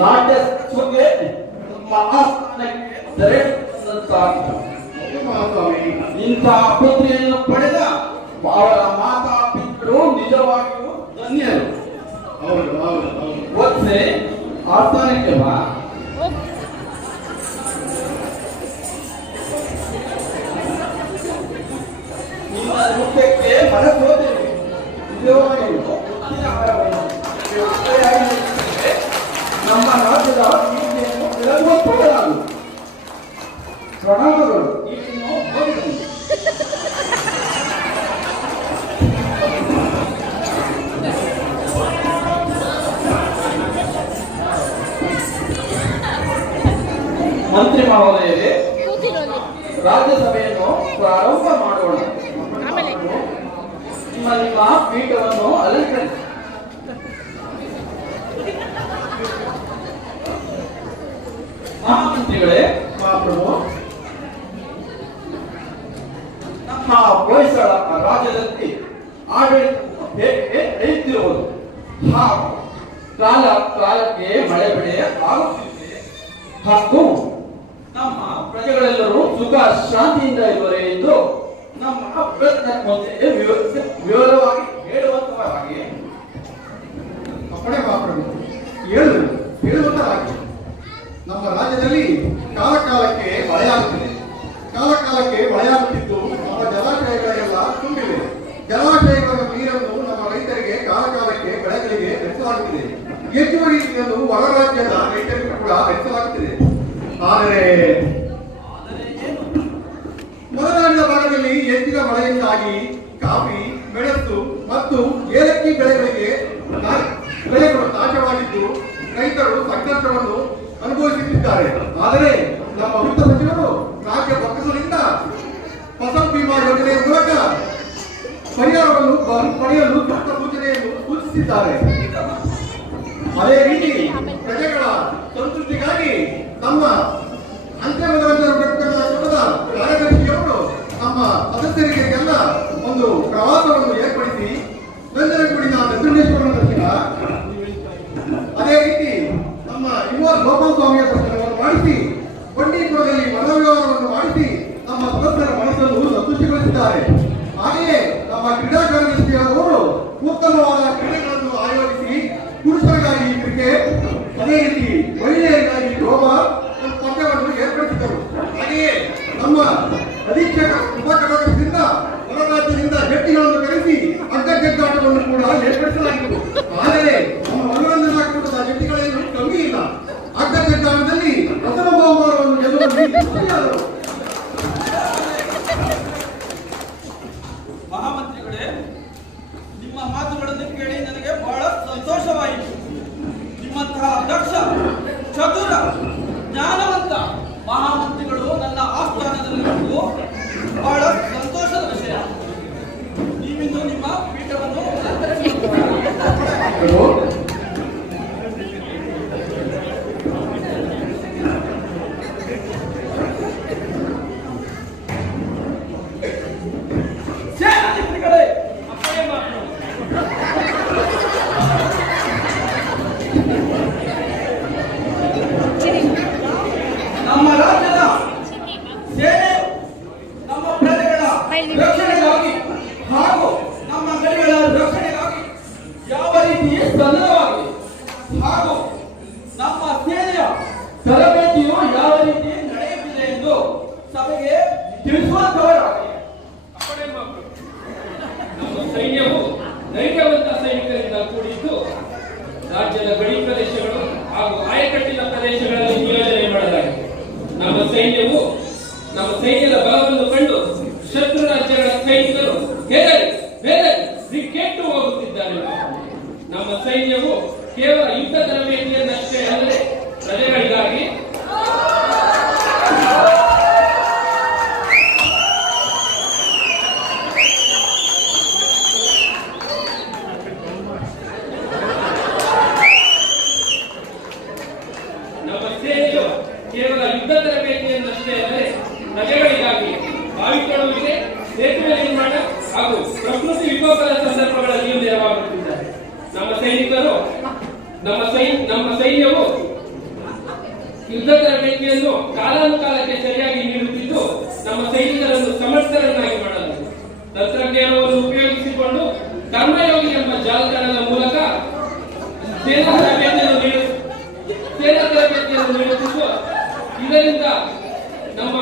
ನಾಟ್ಯಕ್ಕೆ ಮಹಾಸ್ಥಾನಕ್ಕೆ ಇಂಥ ಪುತ್ರಿಯನ್ನು ಪಡೆದ ಅವರ ಮಾತಾ ಪಿತೃರು ನಿಜವಾಗಿಯೂ ಧನ್ಯರು. ಒತ್ತೆ ಆಸ್ಥಾನಕ್ಕೆ ಬಾ. ನಿಮ್ಮ ನೃತ್ಯಕ್ಕೆ ಮನಸ್ಸೋದೇವೆ. ನಿಜವಾಗಿಯೂ ನಮ್ಮ ರಾಜ್ಯದ ಕೀರ್ತಿಯನ್ನು ಬೆಳಗುವ ಕೊಡಲಾಗುವುದು. ಪ್ರಣಾಮಗಳು. ನೀನು ಹೋಗಿದ್ದೀನಿ. ಮಂತ್ರಿ ಮಹೋದಯರೇ, ರಾಜ್ಯಸಭೆಯನ್ನು ಪ್ರಾರಂಭ ಮಾಡೋಣ. ನಿಮ್ಮ ಪೀಠವನ್ನು ಅಲಂಕರಿಸಿ. ಮಹಾಮಂತ್ರಿಗಳೇ, ಮಹಾಪ್ರಭು, ನಮ್ಮ ಹೊಯ್ಸಳ ರಾಜ್ಯದಲ್ಲಿ ಆಡಳಿತ ಹೇಗೆ ನಡೆಯುತ್ತಿರುವುದು ಹಾಗೂ ಕಾಲ ಕಾಲಕ್ಕೆ ಮಳೆ ಬೆಳೆ ಆಗುತ್ತಿದೆ ಹಾಗೂ ನಮ್ಮ ಪ್ರಜೆಗಳೆಲ್ಲರೂ ಸುಖ ಶಾಂತಿಯಿಂದ ಇರುವರೆ ಎಂದು ನಮ್ಮ ಪ್ರಯತ್ನ ಮುಂದೆ ವಿವರವಾಗಿ ಹೇಳುವಂತವರಾಗಿ ಅಪ್ಪಣೆ ಮಹಾಪ್ರಭು, ಹೇಳುವಂತರಾಗಿ. ನಮ್ಮ ರಾಜ್ಯದಲ್ಲಿ ಕಾಲ ಕಾಲಕ್ಕೆ ಮಳೆಯಾಗುತ್ತಿದೆ. ಕಾಲ ಕಾಲಕ್ಕೆ ಮಳೆಯಾಗುತ್ತಿದ್ದು ನಮ್ಮ ಜಲಾಶಯಗಳೆಲ್ಲ ತುಂಬಿವೆ. ಜಲಾಶಯಗಳ ನೀರನ್ನು ನಮ್ಮ ರೈತರಿಗೆ ಕಾಲ ಕಾಲಕ್ಕೆ ಬೆಳೆಗಳಿಗೆ ಬೆಳೆಸಲಾಗುತ್ತಿದೆ. ಹೆಚ್ಚುವರಿ ನೀರನ್ನು ಹೊರ ರಾಜ್ಯದ ರೈತರಿಗೂ ಕೂಡ ಬೆಳೆಸಲಾಗುತ್ತಿದೆ. ಆದರೆ ಮಲೆನಾಡಿನ ಭಾಗದಲ್ಲಿ ಹೆಚ್ಚಿನ ಮಳೆಯಿಂದಾಗಿ ಕಾಫಿ, ಮೆಣಸು ಮತ್ತು ಏಲಕ್ಕಿ ಬೆಳೆಗಳು ನಾಶವಾಗಿದ್ದು ರೈತರು ಸಂಕಷ್ಟವನ್ನು ಅನುಭವಿಸುತ್ತಿದ್ದಾರೆ. ಆದರೆ ನಮ್ಮ ವಿತ್ತ ಸಚಿವರು ರಾಜ್ಯ ಬೊಕ್ಕಸದಿಂದ ಫಸಲ್ ಬಿಮಾ ಯೋಜನೆಯ ಮೂಲಕ ಪರಿಹಾರವನ್ನು ಪಡೆಯಲು ಸೂಕ್ತ ಸೂಚನೆಯನ್ನು ಸೂಚಿಸಿದ್ದಾರೆ. ಅದೇ ರೀತಿ ಪ್ರಜೆಗಳ ಸಂತೃಪ್ತಿಗಾಗಿ ನಮ್ಮ ಕಾರ್ಯದರ್ಶಿಯವರು ನಮ್ಮ ಸದಸ್ಯರಿಗೆಲ್ಲ ಒಂದು ಪ್ರವಾಸವನ್ನು ಏರ್ಪಡಿಸಿ ನಂಜನಗೂಡಿನ ನಂಜುಂಡೇಶ್ವರನ ದರ್ಶನ, ಅದೇ ರೀತಿ ನಮ್ಮ ಗೋಪಾಲ ಸ್ವಾಮಿಯ ದರ್ಶನವನ್ನು ಮಾಡಿಸಿ ಬಂಡೀಪುರದಲ್ಲಿ ಮನೋವ್ಯವಹಾರವನ್ನು ಮಾಡಿಸಿ ನಮ್ಮ ಸದಸ್ಯರ ಮನಸ್ಸನ್ನು ಸಂತುಷ್ಟಗೊಳಿಸಿದ್ದಾರೆ. ಹಾಗೆಯೇ ನಮ್ಮ ಕ್ರೀಡಾ ಕಾರ್ಯದರ್ಶಿಯವರು ಉತ್ತಮವಾದ ಕ್ರೀಡೆಗಳನ್ನು ಆಯೋಜಿಸಿ ಪುರುಷರಿಗಾಗಿ ಕ್ರಿಕೆಟ್, ಅದೇ ರೀತಿ ಮಹಿಳೆಯರಿಗಾಗಿ ಥ್ರೋಬಾಲ್ ಪಂದ್ಯವನ್ನು ಏರ್ಪಡಿಸಿದರು. ಹಾಗೆಯೇ ನಮ್ಮ ಅಧೀಕ್ಷಕ ಉಪಕಟಕದಿಂದ ಹೊರ ರಾಜ್ಯದಿಂದ ವ್ಯಕ್ತಿಗಳನ್ನು ಕರೆಸಿ ಅಗ್ಗಜಗ್ಗಾಟವನ್ನು ಕೂಡ ಏರ್ಪಡಿಸಲಾಗಿತ್ತು. ಆದರೆ ನಮ್ಮ ಮನೋರಂಜನಾ ಕೂಟದ ವ್ಯಕ್ತಿಗಳೇನು ಕಮ್ಮಿ ಇಲ್ಲ. ಅಗ್ಗಜಗ್ಗಾಟದಲ್ಲಿ ಪ್ರಥಮ ಬಹುಮಾನವನ್ನು ಗೆಲ್ಲುವಲ್ಲಿ ಯಶಸ್ವಿಯಾದರು. ಮಹಾಮಂತ್ರಿಗಳೇ, ನಿಮ್ಮ ಮಾತುಗಳನ್ನು ಕೇಳಿ ನನಗೆ ಬಹಳ ಸಂತೋಷವಾಯಿತು. ನಿಮ್ಮಂತಹ ದಕ್ಷ, ಚತುರ, ಜ್ಞಾನವಂತ ಮಹಾಮಂತ್ರಿಗಳು ನನ್ನ ಆಸ್ಥಾನದಲ್ಲಿರುವುದು ಬಹಳ ಸಂತೋಷದ ವಿಷಯ. ನೀವಿಂದು ನಿಮ್ಮ ಪೀಠವನ್ನು ನಮ್ಮ ರಾಜ್ಯದ ಸೇನೆ ನಮ್ಮ ಪ್ರಜೆಗಳ ರಕ್ಷಣೆಗಾಗಿ ಹಾಗೂ ನಮ್ಮ ಗಡಿಗಳ ರಕ್ಷಣೆಗಾಗಿ ಯಾವ ರೀತಿ ಸನ್ನದ್ಧವಾಗಿ ಹಾಗೂ ನಮ್ಮ ಸೇನೆಯ ತರಬೇತಿಯು ಯಾವ ರೀತಿ ನಡೆಯುತ್ತಿದೆ ಎಂದು ಸಭೆಗೆ ತಿಳಿಸುವಂತವರಾಗಿ. ನಮ್ಮ ಸೈನ್ಯವು ಧೈರ್ಯವಂತ ಸೈನಿಕರಿಂದ ಕೂಡಿದ್ದು ರಾಜ್ಯದ ಗಡಿ ಪ್ರದೇಶಗಳು ಹಾಗೂ ಆಯಕಟ್ಟಿನ ಪ್ರದೇಶಗಳಲ್ಲಿ ನಿಯೋಜನೆ ಮಾಡಲಾಗಿದೆ. ನಮ್ಮ ಸೈನ್ಯದ ಬಲವನ್ನು ಕಂಡು ಶತ್ರು ರಾಜ್ಯಗಳ ಸೈನಿಕರು ಕೆಟ್ಟು ಹೋಗುತ್ತಿದ್ದಾರೆ. ನಮ್ಮ ಸೈನ್ಯವು ಕೇವಲ ಯುದ್ಧ ತರಬೇತಿಯನ್ನಷ್ಟೇ ಅಲ್ಲದೆ ಪ್ರಜೆಗಳಿಗಾಗಿ ಬಾವಿಕೊಡುವಿಕೆ, ಸೇತುವೆ ನಿರ್ಮಾಣ ಹಾಗೂ ಪ್ರಕೃತಿ ವಿಕೋಪದ ಸಂದರ್ಭಗಳಲ್ಲಿಯೂ ನೆರವಾಗುತ್ತಿದ್ದಾರೆ. ನಮ್ಮ ಸೈನ್ಯವು ಯುದ್ಧ ತರಬೇತಿಯನ್ನು ಕಾಲಾನುಕಾಲಕ್ಕೆ ಸರಿಯಾಗಿ ನೀಡುತ್ತಿದ್ದು ನಮ್ಮ ಸೈನಿಕರನ್ನು ಸಮರ್ಥರನ್ನಾಗಿ ಮಾಡಲು ತಂತ್ರಜ್ಞಾನವನ್ನು ಉಪಯೋಗಿಸಿಕೊಂಡು ಕರ್ಮಯೋಗಿ ಎಂಬ ಜಾಲತಾಣದ ಮೂಲಕ ಸೇನಾ ತರಬೇತಿಯನ್ನು ನೀಡುತ್ತಿದ್ದು ಇದರಿಂದ ನಮ್ಮ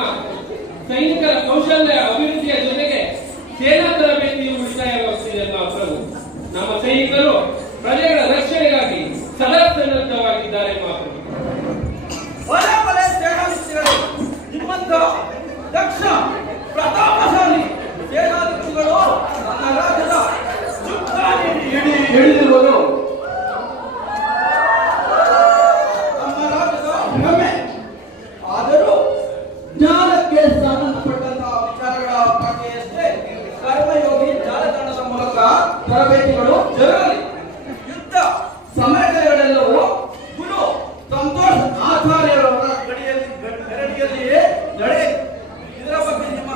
ಸೈನಿಕರ ಕೌಶಲ್ಯ ಅಭಿವೃದ್ಧಿಯ ಜೊತೆಗೆ ಸೇನಾ ತರಬೇತಿಯು ಉಳಿತಾಯವಾಗುತ್ತಿದೆ ಮಾತ್ರವು ನಮ್ಮ ಸೈನಿಕರು ಪ್ರಜೆಗಳ ರಕ್ಷಣೆಗಾಗಿ ಸದಾ ಸನ್ನದ್ಧವಾಗಿದ್ದಾರೆ ಮಾತ್ರ. ಬಲೆ ಸೇನಾಧಿಕಾರಿಗಳು ನಿಮ್ಮಂತ ದಕ್ಷ ಪ್ರತಾಪಶಾಲಿ ಸೇನಾಧಿಕಾರಿಗಳು ನನ್ನ ರಾಜ್ಯದ ಚುಕ್ಕಾಣಿ ಹಿಡಿದಿರುವುದು ನಮ್ಮ ರಾಜ್ಯದ ಹೆಮ್ಮೆ. ಆದರೂ ಜ್ಞಾನಕ್ಕೆ ಸಂಬಂಧಪಟ್ಟಂತಹ ವಿಚಾರಗಳ ಬಗ್ಗೆಯಷ್ಟೇ ಕರ್ಮಯೋಗಿ ಜಾಲತಾಣದ ಮೂಲಕ ತರಬೇತಿಗಳು ಜರುಗಲಿ. ಯುದ್ಧ ಸಮಯಗಳೆಲ್ಲವೂ ಗುರು ಸಂತೋಷ್ ಆಚಾರ್ಯರವರ ಗಡಿಯಲ್ಲಿಯೇ ನಡೆಯಿತು. ಇದರ ಬಗ್ಗೆ ನಿಮ್ಮ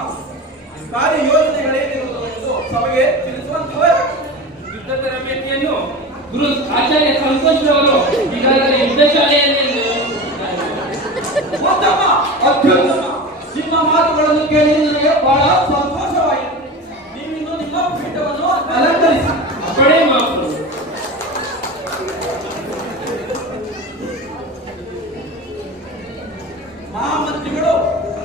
ಕಾರ್ಯಯೋಜನೆಗಳೇನಿರುವುದು ಎಂದು ಸಭೆಗೆ ತಿಳಿಸುವಂತವೇ. ಯುದ್ಧ ತರಬೇತಿಯನ್ನು ಗುರು ಆಚಾರ್ಯ ಸಂತೋಷ್ ಅವರು ಈಗಾಗಲೇ ಯುದ್ಧ ಶಾಲೆಯಲ್ಲಿ ಉತ್ತಮ, ಅತ್ಯುತ್ತಮ. ನಿಮ್ಮ ಮಾತುಗಳನ್ನು ಕೇಳಿ ನನಗೆ ಬಹಳ ಸಂತೋಷವಾಯಿತು. ನೀವಿನ್ನು ನಿಮ್ಮ ಪೀಠವನ್ನು ಅಲಂಕರಿಸಿ. ಬಡೇ ಮಾತು ಮಹಾಮಂತ್ರಿಗಳು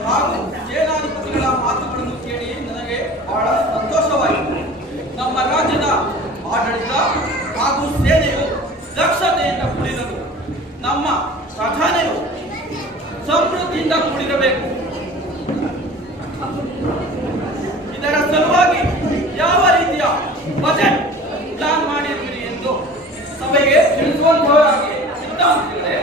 ಹಾಗೂ ಸೇನಾಧಿಪತಿಗಳ ಮಾತುಗಳನ್ನು ಕೇಳಿ ನನಗೆ ಬಹಳ ಸಂತೋಷವಾಯಿತು. ನಮ್ಮ ರಾಜ್ಯದ ಆಡಳಿತ ಹಾಗೂ ಸೇನೆಯು ದಕ್ಷತೆಯಿಂದ ಕೂಡಿರಲು, ನಮ್ಮ ಖಜಾನೆಯು ಸಮೃದ್ಧಿಯಿಂದ ಕೂಡಿರಬೇಕು. ಇದರ ಸಲುವಾಗಿ ಯಾವ ರೀತಿಯ ಬಜೆಟ್ ಪ್ಲಾನ್ ಮಾಡಿದ್ದೀರಿ ಎಂದು ಸಭೆಗೆ ತಿಳಿಸುವಂತವರಾಗಿ ಸಿದ್ಧಾಂತಗಳೇ.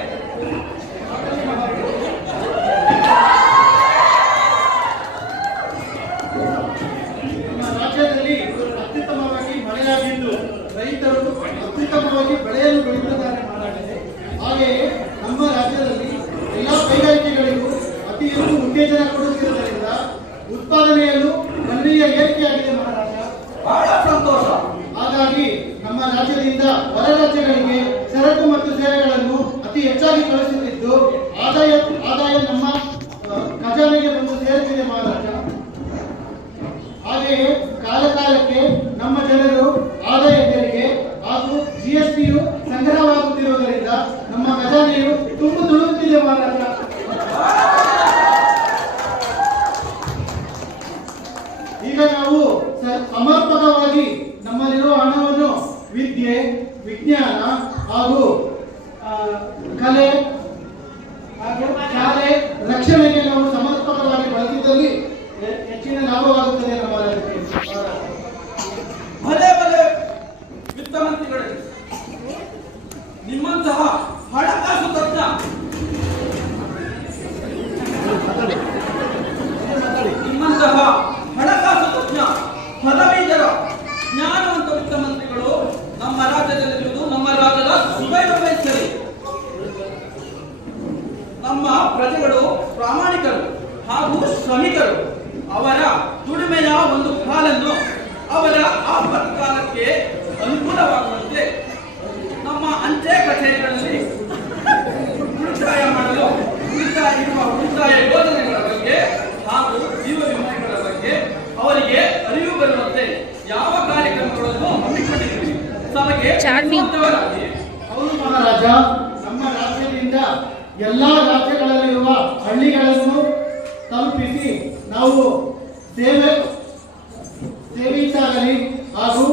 ರಾಜ್ಯದಲ್ಲಿ ಅತ್ಯುತ್ತಮವಾಗಿ ಮಳೆಯಾಗಿದ್ದು ರೈತರು ಅತ್ಯುತ್ತಮವಾಗಿ ಬೆಳೆಯನ್ನು ಬೆಳೆಯುತ್ತಿದ್ದಾರೆ ಮಾರಾಟಕ್ಕೆ. ಹಾಗೆಯೇ ನಮ್ಮ ರಾಜ್ಯದಲ್ಲಿ ಎಲ್ಲ ಕೈಗಾರಿಕೆಗಳಿಗೂ ಅತಿ ಹೆಚ್ಚು ಉತ್ತೇಜನ ಕೊಡುತ್ತಿರುವುದರಿಂದ ಉತ್ಪಾದನೆಯಲ್ಲೂ ಗಣನೀಯ ಏರಿಕೆಯಾಗಿದೆ ಮಹಾರಾಜ. ಬಹಳ ಸಂತೋಷ. ಹಾಗಾಗಿ ನಮ್ಮ ರಾಜ್ಯದಿಂದ ಹೊರ ರಾಜ್ಯಗಳಿಗೆ ಸರಕು ಮತ್ತು ಸೇವೆಗಳನ್ನು ಅತಿ ಹೆಚ್ಚಾಗಿ ಕಳಿಸುತ್ತಿದ್ದು ಆದಾಯ ನಮ್ಮ ಖಜಾನೆಗೆ ಬಂದು ಸೇರುತ್ತಿದೆ ಮಹಾರಾಜ. ಹಾಗೆಯೇ ಕಾಲಕಾಲಕ್ಕೆ ನಮ್ಮ ಜನರು ಆದಾಯ ತೆರಿಗೆ ಹಾಗೂ ಜಿಎಸ್ಟಿಯು ಸಂಗ್ರಹವಾಗುತ್ತಿರುವುದರಿಂದ ನಮ್ಮ ಖಜಾನೆಯು ತುಂಬು ತುಳುಕುತ್ತಿದೆ ಮಹಾರಾಜ. ಈಗ ನಾವು ಸಮರ್ಪಕವಾಗಿ ನಮ್ಮಲ್ಲಿರುವ ಹಣವನ್ನು ವಿದ್ಯೆ, ವಿಜ್ಞಾನ ಹಾಗೂ ಕಲೆ ಹಾಗೂ ಶಾಲೆ ರಕ್ಷಣೆಗೆ ನಾವು ಸಮರ್ಪಕವಾಗಿ ಬಳಸಿದಲ್ಲಿ ಹೆಚ್ಚಿನ ಲಾಭವಾಗುತ್ತದೆ ನಮ್ಮ ರಾಜ್ಯಕ್ಕೆ. ಭಲೆ ಭಲೆ ವಿತ್ತ ಮಂತ್ರಿಗಳೇ, ನಿಮ್ಮಂತಹ ಹಣಕಾಸು ತಜ್ಞ ಪದವೀಧರ ಜ್ಞಾನವಂತ ವಿತ್ತ ಮಂತ್ರಿಗಳು ನಮ್ಮ ರಾಜ್ಯದಲ್ಲಿರುವುದು ನಮ್ಮ ರಾಜ್ಯದ ಸುವೈಭವವೇ ಸರಿ. ನಮ್ಮ ಪ್ರಜೆಗಳು ಪ್ರಾಮಾಣಿಕರು ಹಾಗೂ ಶ್ರಮಿಕರು. ಅವರ ದುಡಿಮೆಯ ಒಂದು ಕಾಲನ್ನು ಅವರ ಆಪತ್ಕಾಲಕ್ಕೆ ಅನುಕೂಲವಾಗುವಂತೆ ನಮ್ಮ ಅಂಚೆ ಕಚೇರಿಗಳಲ್ಲಿ ಉಳಿತಾಯ ಮಾಡಲು ಉಳಿತಾಯ ಯೋಜನೆಗಳ ಬಗ್ಗೆ ಹಾಗೂ ಜೀವ ವಿಮೆಗಳ ಬಗ್ಗೆ ಅವರಿಗೆ ಅರಿವು ಬರುವಂತೆ ಯಾವ ಕಾರ್ಯಕ್ರಮಗಳನ್ನು ಹಮ್ಮಿಕೊಂಡಿದ್ದೀವಿ. ಸಭೆಗೆ ಹೌದು ಮಹಾರಾಜ, ನಮ್ಮ ರಾಜ್ಯದಿಂದ ಎಲ್ಲಾ ರಾಜ್ಯಗಳಲ್ಲಿರುವ ಹಳ್ಳಿಗಳನ್ನು ತಲುಪಿಸಿ ನಾವು ಸೇವೆಯಿಂದಾಗಲಿ ಹಾಗೂ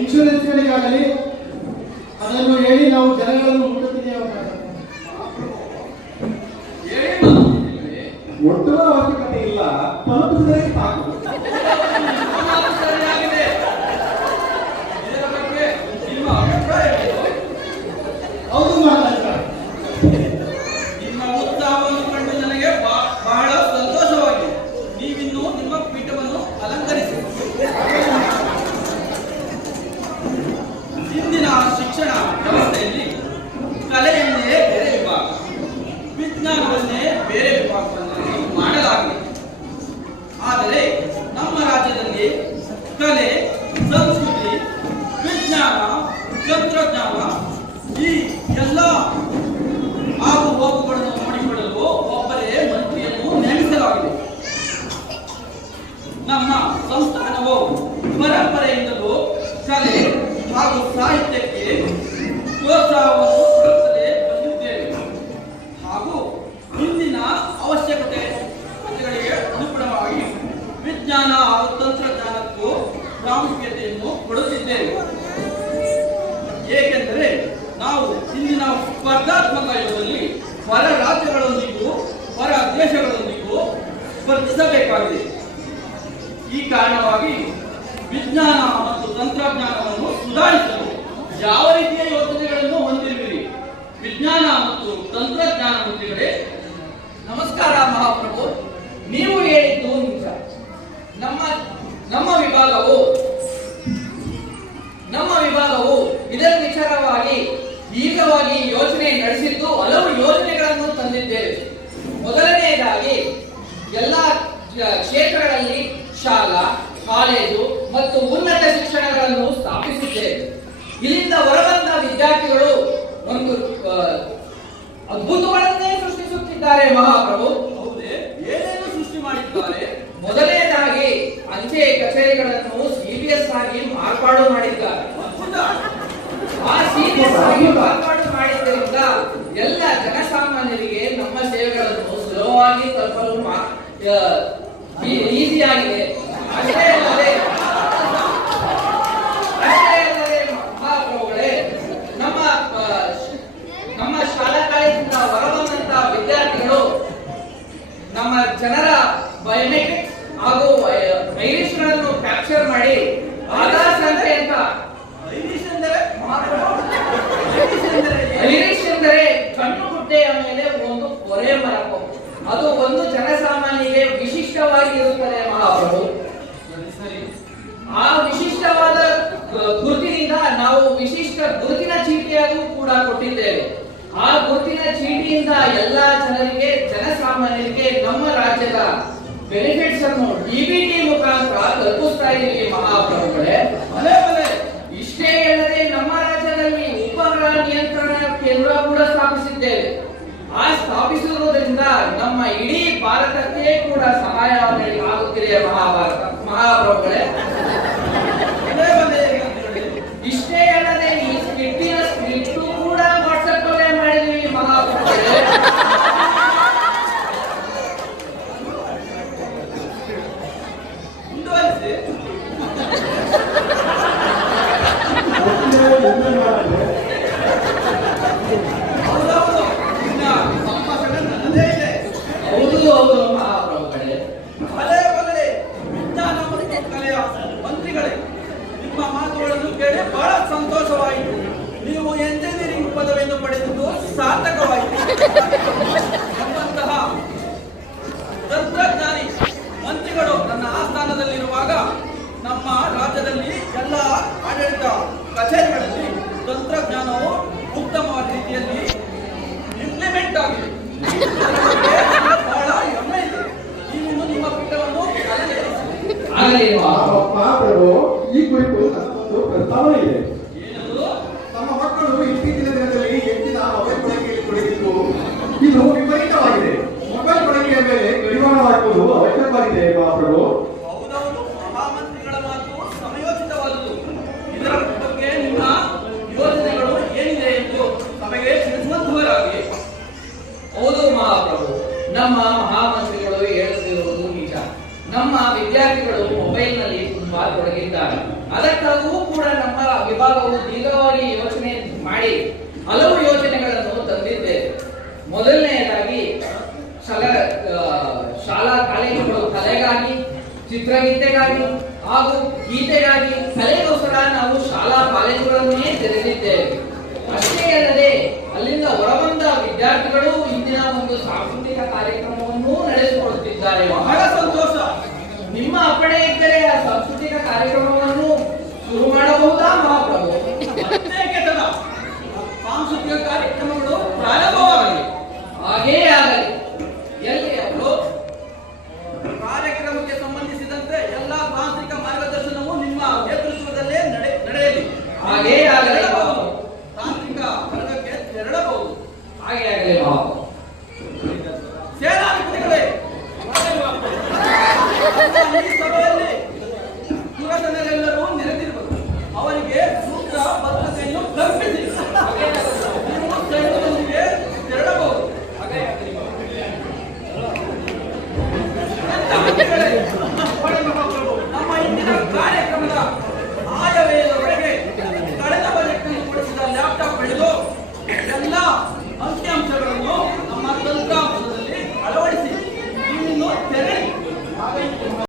ಇನ್ಶೂರೆನ್ಸ್ಗಳಿಗಾಗಲಿ ಅದನ್ನು ಹೇಳಿ ನಾವು ಜನಗಳನ್ನು ಮುಟ್ಟುತ್ತಿದ್ದೇವೆ. ಒಟ್ಟುವ ಅವಶ್ಯಕತೆ ಇಲ್ಲ, ತಲುಪಿಸಿದರೆ ಸಾಕು. ಸರಿಯಾಗಿದೆ. ಇದರ ಬಗ್ಗೆ ನಿಮ್ಮ ಅಭಿಪ್ರಾಯವೇನು? ಹೌದು ಮಹಾರಾಜ, ನಿಮ್ಮ ಉತ್ಸಾಹವನ್ನು ಕಂಡು ನನಗೆ ಬಹಳ ಸಂತೋಷವಾಗಿದೆ. ನೀವಿನ್ನು ನಿಮ್ಮ ಪೀಠವನ್ನು ಅಲಂಕರಿಸಿ. ಇಂದಿನ ಶಿಕ್ಷಣ ವ್ಯವಸ್ಥೆಯಲ್ಲಿ ಕಲೆಯನ್ನೇ ಬೇರೆ ವಿಭಾಗ, ವಿಜ್ಞಾನವನ್ನೇ ಬೇರೆ ವಿಭಾಗವನ್ನಾಗಿ ಮಾಡಲಾಗಿದೆ. ಆದರೆ ನಮ್ಮ ರಾಜ್ಯದಲ್ಲಿ ಕಲೆ, ಸಂಸ್ಕೃತಿ, ವಿಜ್ಞಾನ, ತಂತ್ರಜ್ಞಾನ ಈ ಎಲ್ಲ ಆಗು ಹೋಗುಗಳನ್ನು ನೋಡಿ ನಮ್ಮ ಸಂಸ್ಥಾನವು ಪರಂಪರೆಯಿಂದಲೂ ಕಲೆ ಹಾಗೂ ಸಾಹಿತ್ಯಕ್ಕೆ ಪ್ರೋತ್ಸಾಹವನ್ನು ಕೊಡುತ್ತಲೇ ಬಂದಿದ್ದೇವೆ. ಹಾಗೂ ಇಂದಿನ ಅವಶ್ಯಕತೆಗಳಿಗೆ ಅನುಗುಣವಾಗಿ ವಿಜ್ಞಾನ ಹಾಗೂ ತಂತ್ರಜ್ಞಾನಕ್ಕೂ ಪ್ರಾಮುಖ್ಯತೆಯನ್ನು ಕೊಡುತ್ತಿದ್ದೇವೆ. ಏಕೆಂದರೆ ನಾವು ಇಂದಿನ ಸ್ಪರ್ಧಾತ್ಮಕ ಯುಗದಲ್ಲಿ ಹೊರ ರಾಜ್ಯಗಳೊಂದಿಗೂ ಹೊರ ದೇಶಗಳೊಂದಿಗೂ ಸ್ಪರ್ಧಿಸಬೇಕಾಗಿದೆ. ಈ ಕಾರಣವಾಗಿ ವಿಜ್ಞಾನ ಮತ್ತು ತಂತ್ರಜ್ಞಾನವನ್ನು ಸುಧಾರಿಸಲು ಯಾವ ರೀತಿಯ ಯೋಜನೆಗಳನ್ನು ಹೊಂದಿರುವಿರಿ? ವಿಜ್ಞಾನ ಮತ್ತು ತಂತ್ರಜ್ಞಾನ ಮಂತ್ರಿಗಳೇ. ನಮಸ್ಕಾರ ಮಹಾಪ್ರಭು, ನೀವು ಹೇಳಿದ್ದು ನಿಜ. ನಮ್ಮ ವಿಭಾಗವು ಇದರ ವಿಚಾರವಾಗಿ ಈಗವಾಗಿ ಯೋಜನೆ ನಡೆಸಿದ್ದು ಹಲವು ಯೋಜನೆಗಳನ್ನು ತಂದಿದ್ದೇವೆ. ಮೊದಲನೆಯದಾಗಿ ಎಲ್ಲ ಕ್ಷೇತ್ರಗಳಲ್ಲಿ ಶಾಲಾ, ಕಾಲೇಜು ಮತ್ತು ಉನ್ನತ ಶಿಕ್ಷಣಗಳನ್ನು ಸ್ಥಾಪಿಸಿದ್ದೇವೆ. ಇಲ್ಲಿಂದ ಹೊರಬಂದ ವಿದ್ಯಾರ್ಥಿಗಳು ಒಂದು ಅದ್ಭುತಗಳನ್ನೇ ಸೃಷ್ಟಿಸುತ್ತಿದ್ದಾರೆ ಮಹಾಪ್ರಭು. ಹೌದೇ? ಏನೇನು ಸೃಷ್ಟಿ ಮಾಡಿದ್ದಾರೆ? ಮೊದಲನೇದಾಗಿ ಅಂಚೆ ಕಚೇರಿಗಳನ್ನು CBS ಆಗಿ ಮಾರ್ಪಾಡು ಮಾಡಿದ್ದಾರೆ. ಆ CBS ಆಗಿ ಮಾರ್ಪಾಡು ಮಾಡಿದ್ದರಿಂದ ಎಲ್ಲ ಜನಸಾಮಾನ್ಯರಿಗೆ ನಮ್ಮ ಸೇವೆಗಳನ್ನು ಸುಲಭವಾಗಿ ತಲುಪಲು ಈಸಿಯಾಗಿದೆ. ಅಷ್ಟೇ ಅಲ್ಲದೆ ಮಹಾಪ್ರಭುಗಳೇ, ನಮ್ಮ ಶಾಲಾ ಕಾಲೇಜಿನಿಂದ ಹೊರಬಂದಂತಹ ವಿದ್ಯಾರ್ಥಿಗಳು ನಮ್ಮ ಜನರ ಬಯೋಮೆಟ್ರಿಕ್ಸ್ ಹಾಗೂ ಐರಿಶ್ಗಳನ್ನು ಕ್ಯಾಪ್ಚರ್ ಮಾಡಿ ಆಧಾರ್ ಸಂಖ್ಯೆ ಅಂತ. ಐರಿಶ್ ಎಂದರೆ ಕಣ್ಣು ಗುಡ್ಡೆಯ ಮೇಲೆ ಒಂದು ಪೊರೆ ಮರಕು. ಅದು ಒಂದು ಜನಸಾಮಾನ್ಯರಿಗೆ ವಿಶಿಷ್ಟವಾಗಿ ಇರುತ್ತದೆ ಮಹಾಪ್ರಭು. ಆ ವಿಶಿಷ್ಟವಾದ ಗುರುತಿನಿಂದ ನಾವು ವಿಶಿಷ್ಟ ಗುರುತಿನ ಚೀಟಿಯಾಗೂ ಕೂಡ ಕೊಟ್ಟಿದ್ದೇವೆ. ಆ ಗುರುತಿನ ಚೀಟಿಯಿಂದ ಎಲ್ಲಾ ಜನರಿಗೆ, ಜನಸಾಮಾನ್ಯರಿಗೆ ನಮ್ಮ ರಾಜ್ಯದ ಬೆನಿಫಿಟ್ಸ್ ಅನ್ನು DBT ಮುಖಾಂತರ ತಲುಪಿಸ್ತಾ ಇದ್ದೀವಿ ಮಹಾಪ್ರಭುಗಳೇ. ಇಷ್ಟೇ ಅಲ್ಲದೆ ನಮ್ಮ ರಾಜ್ಯದಲ್ಲಿ ಉಪಗ್ರಹ ನಿಯಂತ್ರಣ ಕೇಂದ್ರ ಕೂಡ ಸ್ಥಾಪಿಸಿದ್ದೇವೆ. ಆ ಸ್ಥಾಪಿಸಿರುವುದರಿಂದ ನಮ್ಮ ಇಡೀ ಭಾರತಕ್ಕೆ ಕೂಡ ಸಹಾಯ ಆಗುತ್ತಿದೆ ಮಹಾಪ್ರಭುಗಳೇ. ಇಷ್ಟೇ ಅಲ್ಲದೆ ಈ ಸ್ಕ್ರಿಪ್ಟಿನ ಸ್ಕ್ರಿಪ್ಟ್ ಕೂಡ ವಾಟ್ಸ್ಆಪ್ ಅಲ್ಲೇ ಮಾಡಿದ್ವಿ ಮಹಾಪ್ರಭುಗಳೇ. ಹೌದು ಮಹಾಪ್ರಭುಗಳೇ. ವಿಜ್ಞಾನ ಮತ್ತು ಕಲೆಯ ಮಂತ್ರಿಗಳೇ, ನಿಮ್ಮ ಮಾತುಗಳನ್ನು ಕೇಳಿ ಬಹಳ ಸಂತೋಷವಾಯಿತು. ನೀವು ಎಂಜಿನಿಯರಿಂಗ್ ಪದವಿಯನ್ನು ಪಡೆದಿದ್ದು ಸಾರ್ಥಕವಾಯಿತು. ನಮ್ಮಂತಹ ತಂತ್ರಜ್ಞಾನಿ ಮಂತ್ರಿಗಳು ನನ್ನ ಆಸ್ಥಾನದಲ್ಲಿರುವಾಗ ನಮ್ಮ ರಾಜ್ಯದಲ್ಲಿ ಎಲ್ಲ ಆಡಳಿತ ಕಚೇರಿಗಳಲ್ಲಿ ತಂತ್ರಜ್ಞಾನವು ಉತ್ತಮವಾದ ರೀತಿಯಲ್ಲಿ ಇಂಪ್ಲಿಮೆಂಟ್ ಆಗಿದೆ. ಬಹಳ ಹೆಮ್ಮೆ ಇದೆ. ನೀವು ನಿಮ್ಮ ಪೀಠವನ್ನು ಮಹಾಪ್ರಭು, ಈ ಕುರಿತು ನನ್ನೊಂದು ಪ್ರಸ್ತಾವನೆ ಇದೆ. ಏನದು? ನಮ್ಮ ಮಕ್ಕಳು ಇತ್ತೀಚಿನ ದಿನದಲ್ಲಿ ಹೆಚ್ಚಿನ ಮೊಬೈಲ್ ಬಳಕೆಯಲ್ಲಿ ತೊಡಗಿದ್ದು ಇದು ವಿಪರೀತವಾಗಿದೆ. ಮೊಬೈಲ್ ಬಳಕೆಯ ಮೇಲೆ ಕಡಿವಾಣ ಹಾಕುವುದು ಅವಶ್ಯಕವಾಗಿದೆ ಮಹಾಪ್ರಭು. ಹೌದೌದು, ಮಹಾಮಂತ್ರಿಗಳ ಮಾತು ಸಮಯೋಚಿತವಾದುದು. ಇದರ ಬಗ್ಗೆ ನಿಮ್ಮ ಯೋಜನೆಗಳು ಏನಿದೆ ಎಂದು ನಮಗೆ ತಿಳಿಸುವಂತವರಾಗಿ. ಹೌದು ಮಹಾಪ್ರಭು, ನಮ್ಮ ಮಹಾಮಂತ್ರಿಗಳು ಹೇಳುತ್ತಿರುವುದು ನಿಜ. ನಮ್ಮ ವಿದ್ಯಾರ್ಥಿಗಳು ಮೊಬೈಲ್ ನಲ್ಲಿ ತುಂಬಾ ತೊಡಗಿದ್ದಾರೆ. ಅದಕ್ಕಾಗೂ ಕೂಡ ನಮ್ಮ ವಿಭಾಗವು ದೀರ್ಘವಾಗಿ ಯೋಚನೆ ಮಾಡಿ ಹಲವು ಯೋಜನೆಗಳನ್ನು ತಂದಿದ್ದೇವೆ. ಮೊದಲನೆಯದಾಗಿ ಶಾಲಾ ಕಾಲೇಜುಗಳು ಕಲೆಗಾಗಿ, ಚಿತ್ರಗೀತೆಗಾಗಿ ಹಾಗೂ ಗೀತೆಗಾಗಿ ಕಲೆಗೋಸ್ಕರ ನಾವು ಶಾಲಾ ಕಾಲೇಜುಗಳನ್ನೇ ತೆರೆದಿದ್ದೇವೆ. ಅಷ್ಟೇ ಅಲ್ಲದೆ ಅಲ್ಲಿಂದ ಹೊರಬಂದ ವಿದ್ಯಾರ್ಥಿಗಳು ಇಂದಿನ ಒಂದು ಸಾಂಸ್ಕೃತಿಕ ಕಾರ್ಯಕ್ರಮವನ್ನು ನಡೆಸಿಕೊಡುತ್ತಿದ್ದಾರೆ. ಬಹಳ ಸಂತೋಷ. ನಿಮ್ಮ ಅಪ್ಪಣೆ ಇದ್ದರೆ ಆ ಸಾಂಸ್ಕೃತಿಕ ಕಾರ್ಯಕ್ರಮವನ್ನು ಶುರು ಮಾಡಬಹುದಾ ಮಹಾಪ್ರಭು? ಪ್ರತ್ಯೇಕ ಸಾಂಸ್ಕೃತಿಕ ಕಾರ್ಯಕ್ರಮಗಳು ಪ್ರಾರಂಭವಾಗಲಿ. ಹಾಗೇ ಆಗಲಿ. ಎಲ್ಲಿ ಅವರು ಕಾರ್ಯಕ್ರಮಕ್ಕೆ ಸಂಬಂಧಿಸಿದಂತೆ ಎಲ್ಲಾ ತಾಂತ್ರಿಕ ಮಾರ್ಗದರ್ಶನವು ನಿಮ್ಮ ನೇತೃತ್ವದಲ್ಲೇ ನಡೆಯಲಿ. ಹಾಗೇ ಆಗಲಿ. ತಾಂತ್ರಿಕ ವರ್ಗಕ್ಕೆ ತೆರಳಬಹುದು. ಹಾಗೆ ಆಗಲಿ ಮಹಾಪ್ರಭು. ಸೇನಾಧಿಪತಿಗಳೇ, ಈ ಸಭೆಯಲ್ಲಿ